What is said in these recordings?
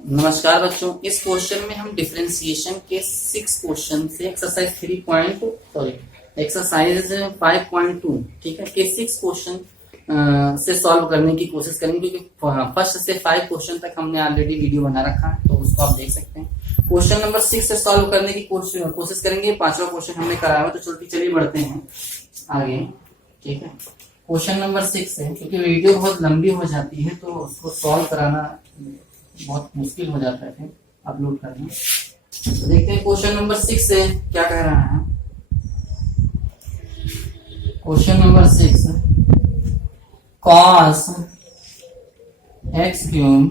नमस्कार बच्चों, इस क्वेश्चन में हम डिफरेंशिएशन के 6 क्वेश्चन से एक्सरसाइज 5.2 ठीक है के 6 क्वेश्चन से सॉल्व करने की कोशिश करेंगे, क्योंकि फर्स्ट से 5 क्वेश्चन तक हमने ऑलरेडी वीडियो बना रखा है, तो उसको आप देख सकते हैं। क्वेश्चन नंबर 6 से सॉल्व करने की कोशिश करेंगे। 5वां क्वेश्चन हमने कराया हुआ, तो चलिए बढ़ते हैं आगे। ठीक है, क्वेश्चन नंबर 6 है, क्योंकि वीडियो बहुत लंबी हो जाती है तो उसको सॉल्व कराना बहुत मुश्किल हो जाता है फिर अपलोड करना। तो देखते हैं क्वेश्चन नंबर 6 से क्या कह रहा है। Question number 6, cos x cube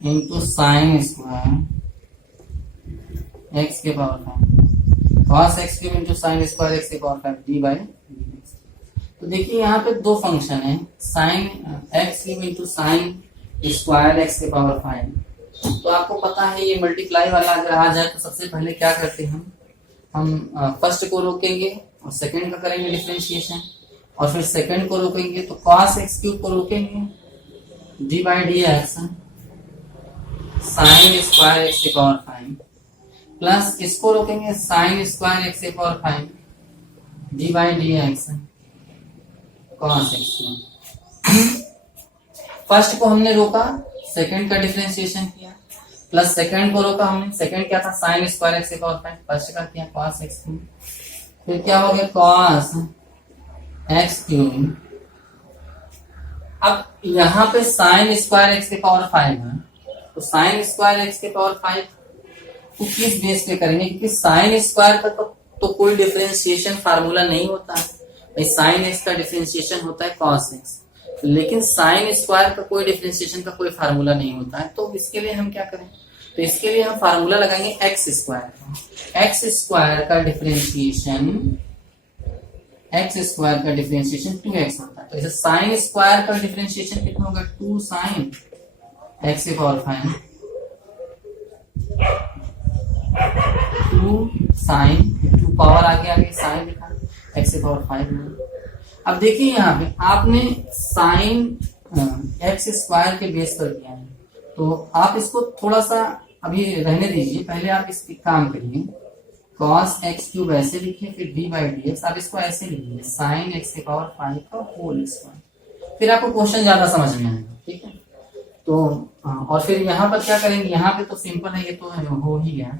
into sine square X के power 5, cos x cube into sine square X के पावर 5 डी बाई dx। तो देखिए यहाँ पे दो फंक्शन है, sine x cube into sine square X के पावर 5। तो आपको पता है ये मल्टीप्लाई वाला अगर आ जाए तो सबसे पहले क्या करते हैं हम फर्स्ट को रोकेंगे और सेकंड का करेंगे डिफरेंशिएशन, और फिर सेकंड को रोकेंगे तो cos x क्यूब को रोकेंगे D by d x sign square X के पावर 5, प्लस इसको रोकेंगे साइन स्क्वायर एक्स के power 5 D by d x cos x cube. First को हमने रोका, सेकंड का डिफरेंशिएशन किया, प्लस सेकंड को रोका हमने, सेकंड क्या था साइन स्क्वायर एक्स के पावर 5, फर्स्ट का किया cos x क्यूब, फिर क्या हो गया cos x क्यूब। अब यहाँ पे साइन स्क्वायर एक्स के पावर 5 है, तो साइन स्क्वायर एक्स के पावर 5 को किस बेस पे करेंगे, क्योंकि साइन स्क्वायर का तो कोई डिफरेंशिएशन फार्मूला नहीं होता है भाई। साइन एक्स का डिफरेंशिएशन होता है cos x, लेकिन साइन स्क्वायर का कोई डिफरेंशिएशन का कोई फार्मूला नहीं होता है। तो इसके लिए हम क्या करें, तो इसके लिए हम फार्मूला लगाएंगे एक्स स्क्वायर का। एक्स स्क्वायर का डिफरेंशिएशन 2x होता है। तो इसे साइन स्क्वायर का डिफरेंशिएशन कितना होगा 2 साइन एक्स के पावर 5 2 साइन 2 पावर आगे साइन लिखा एक्स के पावर 5। अब देखिए यहाँ पे आपने साइन एक्स स्क्वायर के बेस पर किया है, तो आप इसको थोड़ा सा अभी रहने दीजिए, पहले आप इसकी काम करिए। cos x क्यूब ऐसे लिखिए, फिर d बाई डी एक्स, आप इसको ऐसे लिखिए साइन एक्स के पावर 5 का होल स्क्वायर, फिर आपको क्वेश्चन ज्यादा समझ में आएगा। ठीक है, तो और फिर यहाँ पर क्या करेंगे, यहाँ पे तो सिंपल है, ये तो हो ही गया।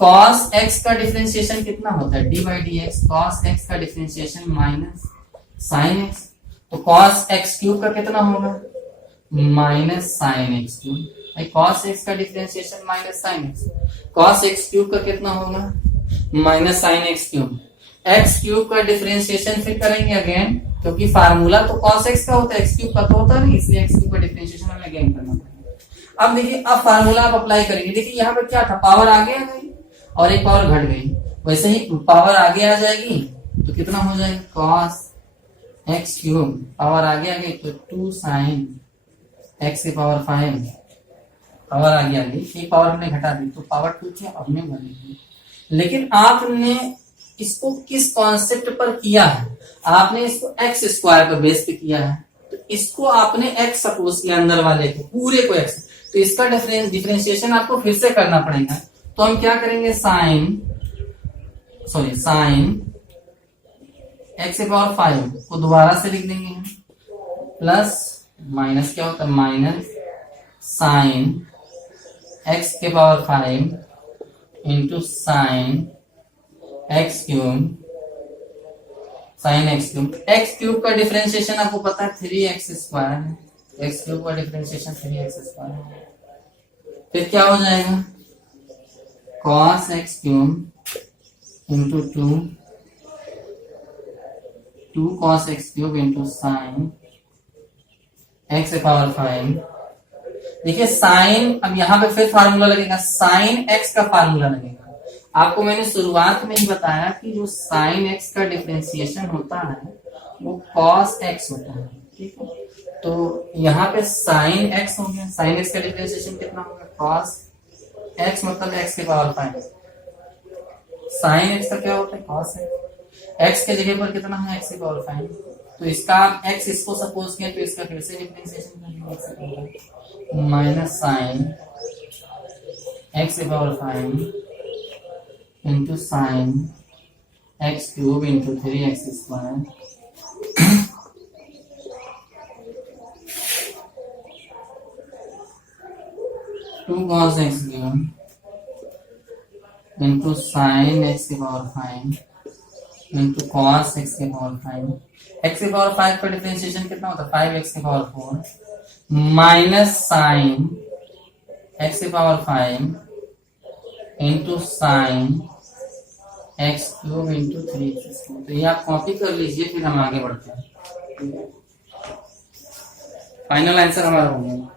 cos x का डिफरेंशिएशन कितना होता है d by d x, cos x का डिफरेंशिएशन माइनस साइन एक्स, तो cos x क्यूब का कितना होगा minus sine x cube. cos x का differentiation minus sine x, cos x cube का कितना होगा minus sine x cube. x cube का डिफरेंशिएशन फिर करेंगे अगेन, क्योंकि फार्मूला तो cos x का होता है, x क्यूब का तो होता नहीं, इसलिए x क्यूब का डिफरेंशिएशन हमें अगेन करना पड़ेगा। अब देखिए, अब फार्मूला आप अप्लाई करेंगे। देखिए यहाँ पे क्या था, पावर आगे आ गई और एक पावर घट गई, वैसे ही पावर आगे आ जाएगी तो कितना हो जाएगा cos एक्स क्यूब, पावर आगे आ गई तो 2 साइन एक्स के पावर 5, पावर आगे आ गई, एक पावर हमने घटा दी तो पावर 2 थी, अब हमने बनेगी। लेकिन आपने इसको किस कॉन्सेप्ट पर किया है, आपने इसको एक्स स्क्वायर पर बेस पे किया है, तो इसको आपने एक्स सपोज किया, अंदर वाले को पूरे को एक्स, तो इसका डिफरेंशिएशन आपको फिर से करना पड़ेगा। तो हम क्या करेंगे, साइन एक्स के पावर 5 को दोबारा से लिख देंगे, प्लस माइनस क्या होता है माइनस साइन एक्स के power 5 into sine x cube, sine x cube. X cube का डिफरेंशिएशन आपको पता है 3x स्क्वायर है, एक्स क्यूब का डिफरेंशिएशन 3x स्क्वायर है। फिर क्या हो जाएगा cos x cube into 2 cos x cube into sine x के पावर 5। देखिए साइन, अब यहाँ पे फिर फार्मूला लगेगा, साइन एक्स का फार्मूला लगेगा। आपको मैंने शुरुआत में ही बताया कि जो साइन एक्स का डिफरेंशिएशन होता है वो cos x होता है। ठीक है, तो यहाँ पे साइन एक्स हो गया, साइन एक्स का डिफरेंशिएशन कितना होगा cos x, मतलब x के पावर 5। साइन एक्स का क्या होता है cos x, x के जगह पर कितना है x की पावर 5, तो इसका आप x इसको सपोज किया तो इसका फिर से डिफरेंशिएशन करेंगे, minus sine x power 5 into sine x cube into 3x square to cos x cube into sine x की पावर 5 इंटू cos x की पावर 5। x की पावर 5 का डिफरेंशिएशन कितना होता है 5x की पावर 4 माइनस साइन x की power 5 into sine x cube into 3x cube. तो ये आप कॉपी कर लीजिए, फिर हम आगे बढ़ते हैं। फाइनल आंसर हमारा हो गया।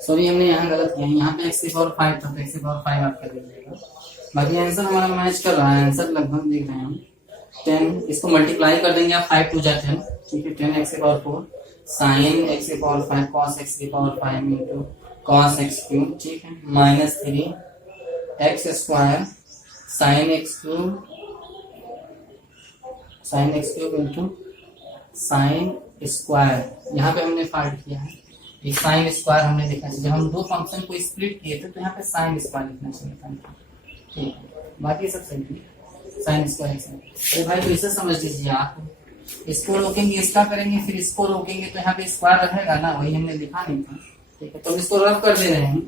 सॉरी हमने यहाँ गलत किया, यहाँ पे x की पावर 5 था तो x की पावर 5 आप कर लीजिएगा। बाकी आंसर हमारा मैच कर रहा है, आंसर लगभग देख रहे हैं हम। 10 इसको मल्टीप्लाई कर देंगे आप, 5 2 जा 10, ठीक है। 10 x की पावर 4 साइन x की पावर 5 cos x की power 5 into cos x cube, ठीक है, minus 3 x square sine x cube into sine square. यहाँ पे हमने पार्ट किया है, एक साइन स्क्वायर हमने लिखा है। जब हम दो फंक्शन को स्प्लिट किए थे तो यहाँ पे साइन स्क्वायर लिखना चाहिए था, ठीक है। बाकी सब सही है, साइन स्क्वायर। अरे भाई तो इसे समझ लीजिए आप, इसको रोकेंगे इसका करेंगे, फिर इसको रोकेंगे तो यहाँ पे स्क्वायर रहेगा ना, वही हमने लिखा नहीं था, ठीक है। तो इसको रफ कर दे रहे हैं।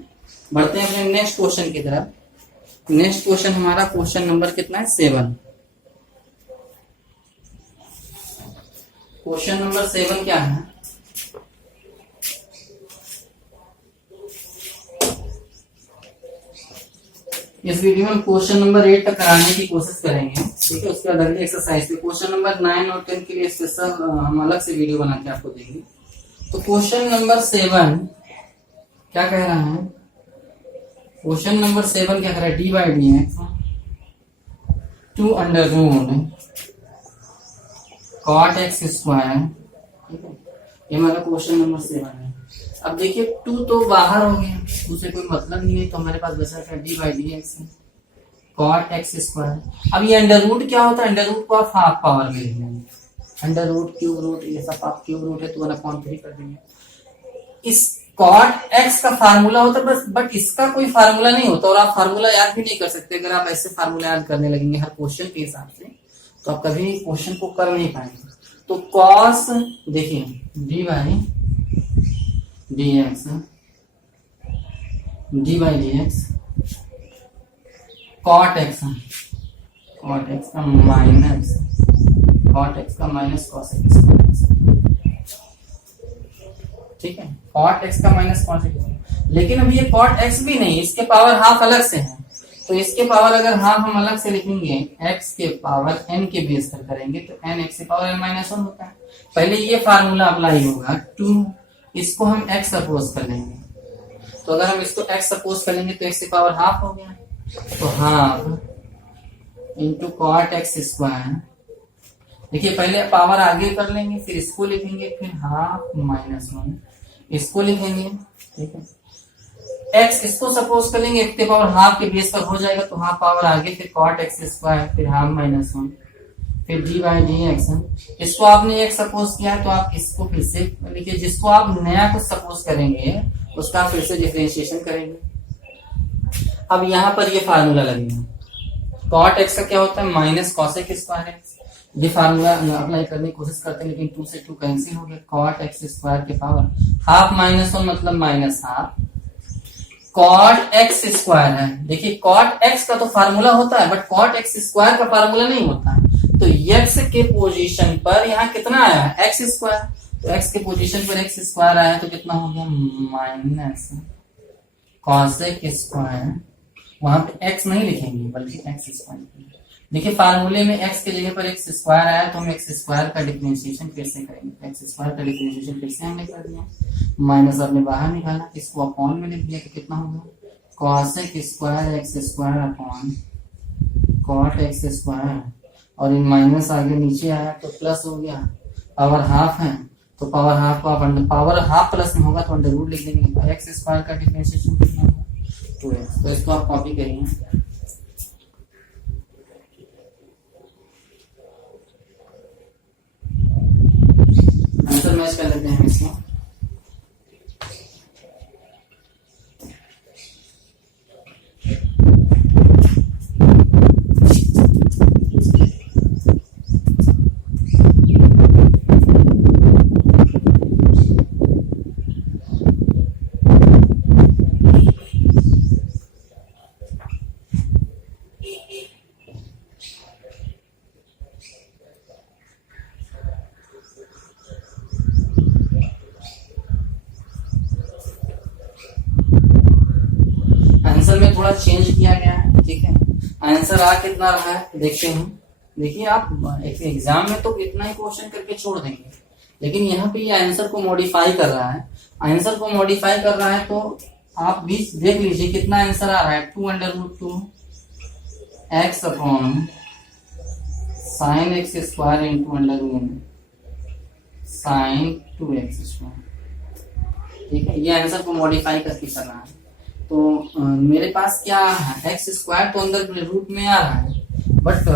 बढ़ते हैं अपने नेक्स्ट क्वेश्चन की तरफ। नेक्स्ट क्वेश्चन हमारा क्वेश्चन नंबर कितना है 7। क्वेश्चन नंबर 7 क्या है, इस वीडियो में क्वेश्चन नंबर 8 तक कराने की कोशिश करेंगे, ठीक है। उसके बाद अगली एक्सरसाइज पे क्वेश्चन नंबर 9 और 10 के लिए स्पेशल हम अलग से वीडियो बना के आपको देंगे। तो क्वेश्चन नंबर 7 क्या कह रहा है, क्वेश्चन नंबर 7 क्या कह रहा है, d by d x to under root cot x square, ठीक है। ये हमारा क्वेश्चन नंबर 7 है। अब देखिए 2 तो बाहर हो गया, उससे कोई मतलब नहीं है, तो हमारे पास बचा क्या d by d x cot x square. अब ये अंडर रूट क्या होता है, अंडर रूट को आप हाफ पावर में लिख लेंगे, अंडर रूट क्यूब रूट ये सब आप क्यूब रूट है तो 1/3 कर देंगे। इस कॉट एक्स का फार्मूला होता है बस, बट इसका कोई फार्मूला नहीं होता, और आप फार्मूला याद भी नहीं कर सकते। अगर आप ऐसे फार्मूला याद करने लगेंगे हर क्वेश्चन के हिसाब से तो आप कभी क्वेश्चन को कर नहीं पाएंगे। तो कॉस देखिए d by d x cot x का माइनस कॉस एक्स, ठीक है। कॉट एक्स का माइनस कॉस एक्स, लेकिन अब ये कॉट एक्स भी नहीं, इसके पावर हाफ अलग से है, तो इसके पावर अगर हाफ हम अलग से लिखेंगे x के पावर n के बेस पर करेंगे तो n x के पावर n माइनस 1 होता है। पहले ये फार्मूला अप्लाई होगा 2, इसको हम x सपोज कर लेंगे, तो अगर हम इसको x सपोज कर लेंगे तो x की पावर हाफ हो गया, तो half into cot x square. देखिए पहले पावर आगे कर लेंगे, फिर इसको लिखेंगे, फिर हाफ माइनस 1 इसको लिखेंगे, ठीक है। x इसको सपोज कर लेंगे, x के पावर हाफ के बेस पर हो जाएगा, तो हाफ पावर आगे, फिर कॉट एक्स स्क्वायर, फिर हाफ माइनस 1, फिर डी बाई डी एक्स। इसको आपने एक सपोज किया है तो आप इसको फिर से लिखिए, जिसको आप नया कुछ सपोज करेंगे उसका फिर से डिफरेंशिएशन करेंगे। अब यहाँ पर ये फार्मूला लगेगा, कॉट एक्स का क्या होता है माइनस कॉसेक स्क्वायर एक्स। ये फार्मूला अप्लाई करने की कोशिश करते हैं, लेकिन 2 से 2 कैंसिल हो गया। कॉट एक्स स्क्वायर के पावर हाफ माइनस 1 मतलब minus half cot x square है। देखिए कॉट एक्स का तो फार्मूला होता है, बट कॉट एक्स स्क्वायर का फार्मूला नहीं होता है। तो एक्स के पोजीशन पर यहाँ कितना आया है एक्स स्क्वायर, तो एक्स के पोजीशन पर एक्स स्क्वायर आया तो कितना हो गया माइनस कॉसेक स्क्वायर। वहां पे एक्स नहीं लिखेंगे बल्कि एक्स स्क्वायर, देखिए फार्मूले में x की जगह पर एक्स स्क्वायर आया तो हम एक्स स्क्वायर का डिफरेंशिएशन फिर से करेंगे। एक्स स्क्वायर का डिफरेंशिएशन फिर से हमने कर दिया, माइनस आपने बाहर निकाला, इसको अपॉन में लिख दिया कि कितना होगा cosec square x square upon cot x square, और इन माइनस आगे नीचे आया तो प्लस हो गया, पावर हाफ है तो पावर हाफ को आप पावर हाफ प्लस में होगा तो अंडर रूट लिख देंगे। एक्स स्क्वायर का डिफरेंशिएशन कितना होगा 2x, तो इसको आप कॉपी करिए। आंसर मैच कर लेते हैं इसमें। आंसर में थोड़ा चेंज किया गया है, ठीक है। आंसर आ कितना रहा है देखते हैं। देखिए आप एग्जाम में तो इतना ही क्वेश्चन करके छोड़ देंगे, लेकिन यहाँ पे ये आंसर को मॉडिफाई कर रहा है। आंसर को मॉडिफाई कर रहा है तो आप भी देख लीजिए कितना आंसर आ रहा है 2√2 x upon sine x square into under sine 2x square, ठीक है। ये आंसर को मॉडिफाई करके कर रहा है। तो मेरे पास क्या है एक्स स्क्वायर तो अंदर रूट में आ रहा है, बट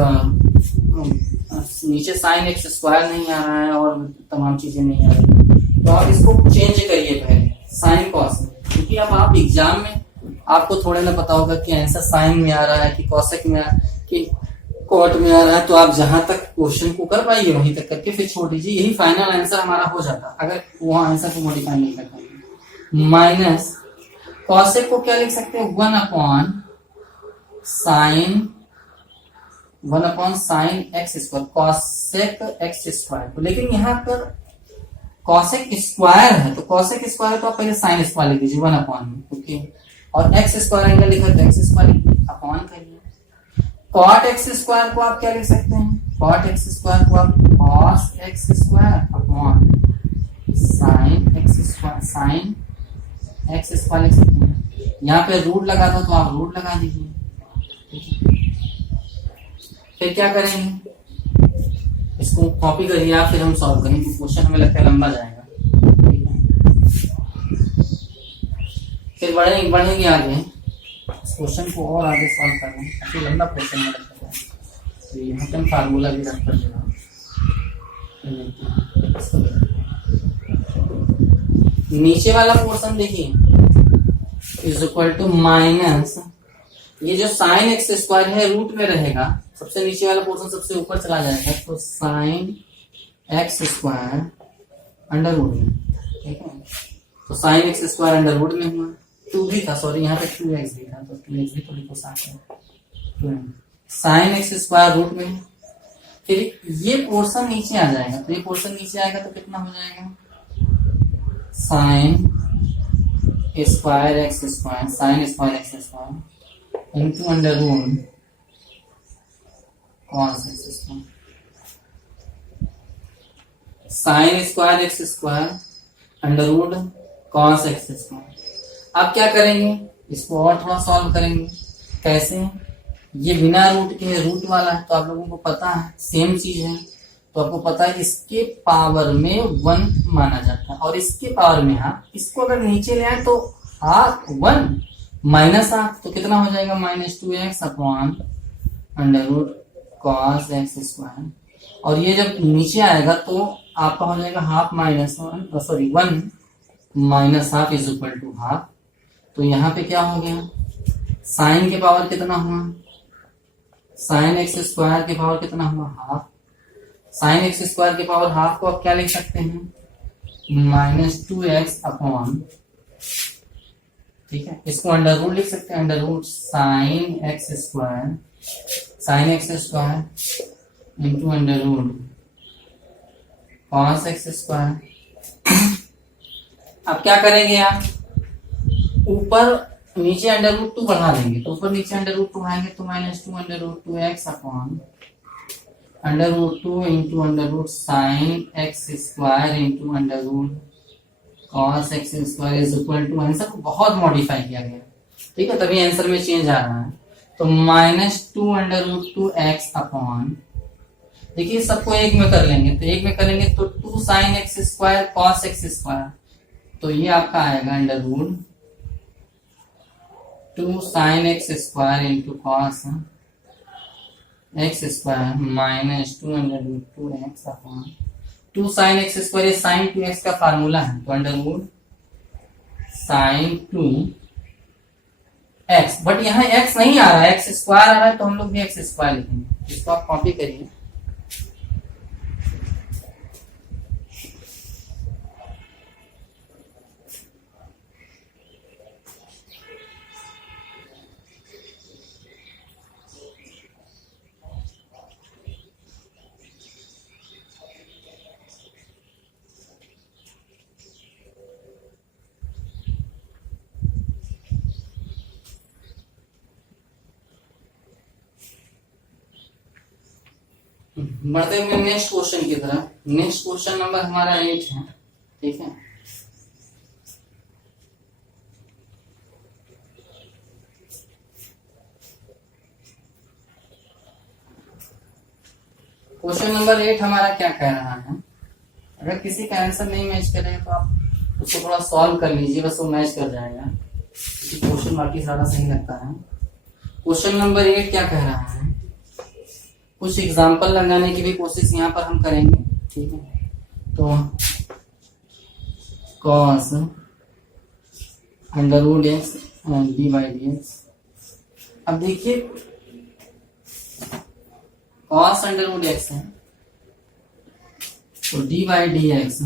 नीचे साइन एक्स स्क्वायर नहीं आ रहा है और तमाम चीजें नहीं आ रही। तो आप इसको चेंज करिए पहले साइन कॉस में, क्योंकि अब आप एग्जाम में आपको थोड़े ना पता होगा कि आंसर साइन में आ रहा है कि कॉसेक में कि कॉट में आ रहा है। तो आप जहां तक क्वेश्चन को कर पाइए वहीं तक करके फिर छोड़ दीजिए, यही फाइनल आंसर हमारा हो जाता अगर वहां आंसर को मॉडिफाई नहीं कर पाएंगे। माइनस कॉसेक को क्या लिख सकते हैं 1 upon sine x square cosec x square. तो लेकिन यहाँ पर कॉसेक स्क्वायर है तो कॉसेक स्क्वायर तो आप पहले साइन स्क्वायर लिख दीजिए 1 अपॉन में, ओके। और एक्स स्क्वायर एंगल लिखा तो एक्स स्क्वायर अपॉन करिए। कॉट एक्स स्क्वायर को आप क्या लिख सकते हैं, कॉट एक्स स्क्वायर को आप cos x square upon sine x square लिख सकते हैं। यहाँ पे रूट लगा दो तो आप रूट लगा दीजिए, फिर क्या करेंगे इसको कॉपी करिए आप, फिर हम सॉल्व करेंगे। क्वेश्चन हमें लगता है लंबा जाएगा, ठीक है। फिर बढ़ेंगे आगे इस क्वेश्चन को और आगे सॉल्व करना, काफी लंबा क्वेश्चन में लगता है। तो यहाँ पे हम फार्मूला भी रख कर देगा। नीचे वाला पोर्शन देखिए इज इक्वल टू माइनस, ये जो साइन एक्स स्क्वायर है रूट में रहेगा, सबसे नीचे वाला पोर्शन सबसे ऊपर चला जाएगा, तो sine x square under root में, ठीक है। तो sine x square under root में हुआ, 2 भी था, सॉरी यहाँ पे 2x भी था, तो 2x भी तो लिखो साथ में, साइन एक्स स्क्वायर रूट में। फिर ये पोर्शन नीचे आ जाएगा, तो ये पोर्शन नीचे आएगा तो कितना हो जाएगा sine square x square, sine square x square into under root cos x square, sine square x square under root cos x square. अब क्या करेंगे इसको और थोड़ा सॉल्व करेंगे। कैसे, ये बिना रूट के है, रूट वाला है तो आप लोगों को पता है सेम चीज है, तो आपको पता है इसके पावर में 1 माना जाता है, और इसके पावर में हाफ, इसको अगर नीचे ले आए तो हाफ 1 माइनस हाफ, तो कितना हो जाएगा -2x upon under root cos x square. और ये जब नीचे आएगा तो आपका हो जाएगा half minus 1 minus half is equal to half. तो यहाँ पे क्या हो गया, साइन के पावर कितना हुआ, साइन एक्स स्क्वायर के पावर कितना हुआ हाफ, साइन एक्स स्क्वायर के पावर हाफ को आप क्या लिख सकते हैं -2x अपॉन, ठीक है, इसको अंडर रूट लिख सकते हैं, under root sine x square into under root cos x square. अब क्या करेंगे आप, ऊपर नीचे अंडर रूट 2 बढ़ा देंगे, तो ऊपर नीचे अंडर रूट 2 बढ़ाएंगे तो -2 under root 2 x upon under root 2 into under root sine x square into under root cos x square is equal to, answer को बहुत मॉडिफाई किया गया, ठीक है, तभी आंसर में चेंज आ रहा है। तो -2 अंडर रूट 2 एक्स अपॉन, देखिए सबको एक में कर लेंगे, तो एक में करेंगे तो 2 sine x square cos x square, तो ये आपका आएगा under root 2 sine x square into cos x square -2 under root 2 x upon 2 sine x square, ये साइन 2x का फार्मूला है, तो under root sine 2x, but यहाँ x नहीं आ रहा है, एक्स स्क्वायर आ रहा है, तो हम लोग भी एक्स स्क्वायर लिखेंगे, इसको आप कॉपी करिए। बढ़ते हुए नेक्स्ट क्वेश्चन की तरफ। नेक्स्ट क्वेश्चन नंबर हमारा 8 है, ठीक है। क्वेश्चन नंबर 8 हमारा क्या कह रहा है, अगर किसी का आंसर नहीं मैच करे तो आप उसको थोड़ा सॉल्व कर लीजिए, बस वो मैच कर जाएगा, क्योंकि क्वेश्चन बाकी सारा सही लगता है। क्वेश्चन नंबर 8 क्या कह रहा है, कुछ एग्जाम्पल लगाने की भी कोशिश यहाँ पर हम करेंगे, ठीक है। तो cos under root x d by d x, अब देखिए कॉस अंडर रूट एक्स है, तो d by d x,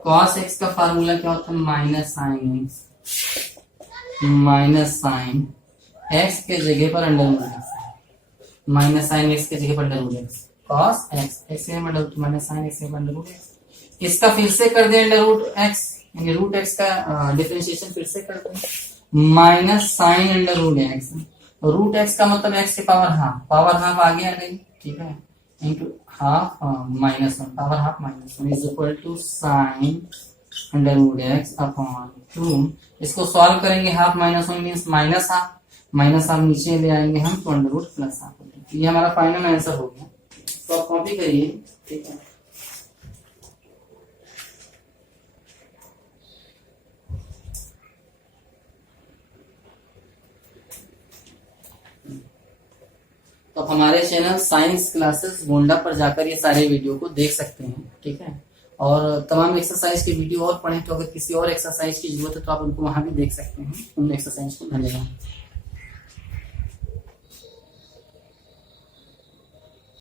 cos x का फार्मूला क्या होता है, माइनस साइन एक्स के जगह पर under root x, minus sine x के जगह पर under root x, cos x x minus sine x under root x, इसका फिर से कर दे अंडर रूट एक्स, यानी रूट एक्स का डिफरेंशिएशन फिर से कर दे, minus sine under root X, root x का मतलब एक्स के पावर हाफ आगे आ गई, ठीक है, into half minus one, power half minus one is equal to sine under root x upon 2, इसको सॉल्व करेंगे, half minus one means minus half नीचे ले आएंगे हम, तो अंडर रूट प्लस हाफ, ये हमारा फाइनल आंसर हो गया। तो आप कॉपी करिए, ठीक है। तो आप हमारे चैनल साइंस क्लासेस गोंडा पर जाकर ये सारे वीडियो को देख सकते हैं, ठीक है। और तमाम एक्सरसाइज के वीडियो और पढ़ें, तो अगर किसी और एक्सरसाइज की जरूरत है तो आप उनको वहां भी देख सकते हैं। उन एक्सरसाइज को धन्यवाद।